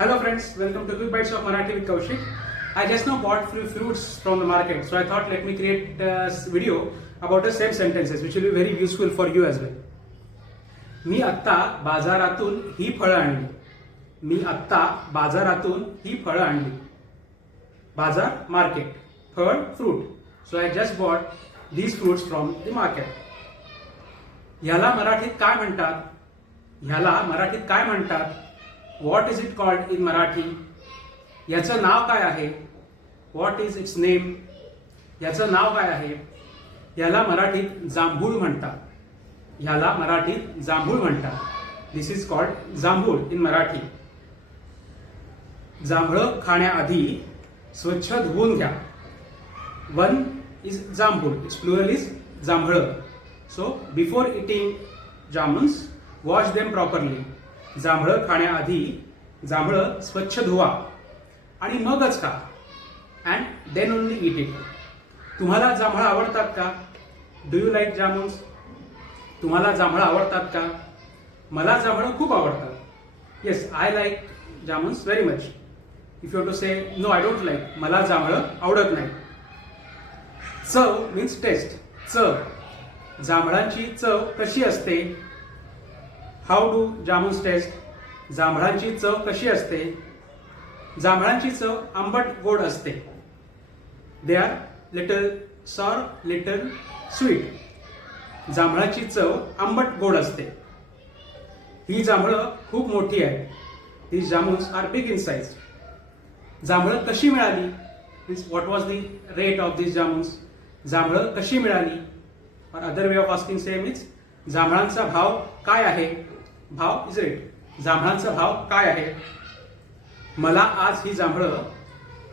Hello friends, welcome to Quick Bites of Marathi with Kaushik. I just now bought few fruits from the market, so I thought let me create a video about the same sentences which will be very useful for you as well. मी आत्ता बाजारातून ही फळं आणली. मी आत्ता बाजारातून ही फळं आणली. बाजार market, फळ fruit. So I just bought these fruits from the market. ह्याला मराठीत काय म्हणतात? ह्याला मराठीत काय म्हणतात? What is it called in Marathi? याचं नाव काय आहे? What is its name? याचं नाव काय आहे? याला मराठीत जांभूळ म्हणतात. याला मराठीत जांभूळ म्हणतात. This is called जांभूळ in मराठी. जांभळं खाण्याआधी स्वच्छ धुवून घ्या. One is जांभूळ. Its plural is जांभळं. So before eating jamuns, wash them properly. जांभळं खाण्याआधी जांभळं स्वच्छ धुवा आणि मगच खा. And then only eat eat. तुम्हाला जांभळं आवडतात का? Do you like jamuns? तुम्हाला जांभळं आवडतात का? मला जांभळं खूप आवडतात. Yes, I like jamuns very much. If you to say no I don't like, मला जांभळं आवडत नाही. चव मीन्स टेस्ट. चव. जांभळांची चव कशी असते? How do jamuns taste? जांभळांची चव कशी असते? जांभळांची चव आंबट गोड असते. They are little sour, little sweet. जांभळाची चव आंबट गोड असते. ही जांभळं खूप मोठी आहे. ही jamuns are big in size. जांभळं कशी मिळाली? Means what was the rate of this jamuns? जांभळं कशी मिळाली? और other way of asking same is जांभळांचा भाव काय आहे? भाव इज रेट. जांभळांचा भाव काय आहे? मला आज ही जांभळं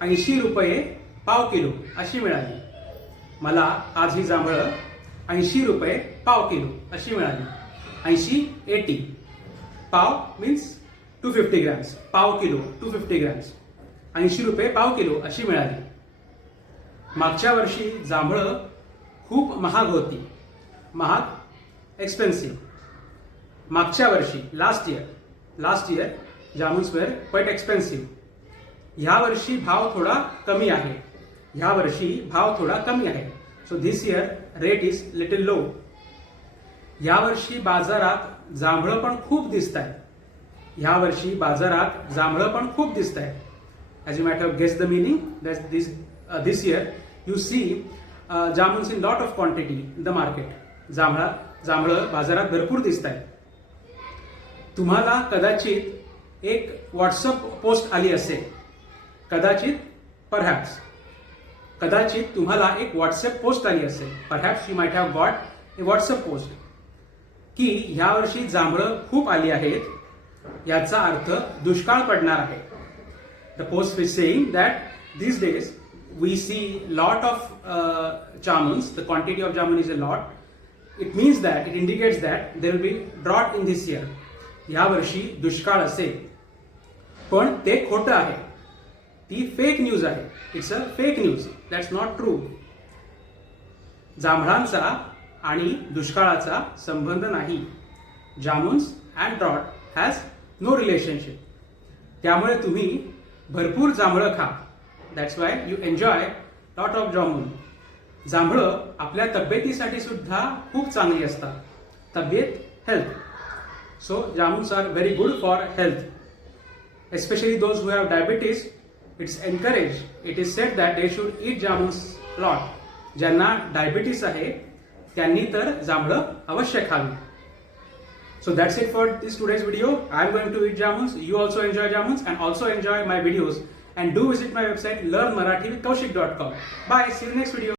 80 रुपये पाव किलो अशी मिळाली. मला आज ही जांभळं 80 रुपये पाव किलो अशी मिळाली. 80 पाव मीन्स 250 ग्रॅम्स. पाव किलो 250 ग्रॅम्स. 80 रुपये पाव किलो अशी मिळाली. मागच्या वर्षी जांभळं खूप महाग होती. महाग एक्सपेन्सिव्ह. मागच्या वर्षी लास्ट इयर जामुन्स वेर क्वाइट एक्सपेन्सिव्ह. ह्या वर्षी भाव थोडा कमी आहे. ह्या वर्षी भाव थोडा कमी आहे. So this year rate is little low. ह्या वर्षी बाजारात जांभळं पण खूप दिसत आहेत. ह्या वर्षी बाजारात जांभळं पण खूप दिसत आहेत. As you might have guess the meaning that this year you see jamuns in lot of quantity in the market. जांभळं बाजारात भरपूर दिसत आहेत. तुम्हाला कदाचित एक व्हॉट्सअप पोस्ट आली असेल. कदाचित, परहॅप्स. कदाचित तुम्हाला एक व्हॉट्सअप पोस्ट आली असेल. Perhaps you might have got a WhatsApp post की ह्या वर्षी जांभळं खूप आली आहेत. याचा अर्थ दुष्काळ पडणार आहे. The post is saying that these days we see lot of jamuns. The quantity of jamun is a lot. It means that, it indicates that there will be drought in this year. या वर्षी दुष्काळ असेल. पण ते खोटं आहे. ती fake news आहे. It's a fake news. That's not true. जांभळांचा आणि दुष्काळाचा संबंध नाही. Jamuns and drought has no relationship. त्यामुळे तुम्ही भरपूर जांभळं खा. That's why you enjoy lot of jamun. जांभळं आपल्या तब्येतीसाठी सुद्धा खूप चांगली असतात. तब्येत, health. So jamuns are very good for health, especially those who have diabetes. It's encouraged. It is said that they should eat jamuns lot. ज्यांना डायबिटीस आहे त्यांनी तर जांभळं अवश्य खावी. So that's it for this today's video. I am going to eat jamuns. You also enjoy jamuns and also enjoy my videos. And do visit my website learnmarathi with kaushik.com. Bye. See you next video.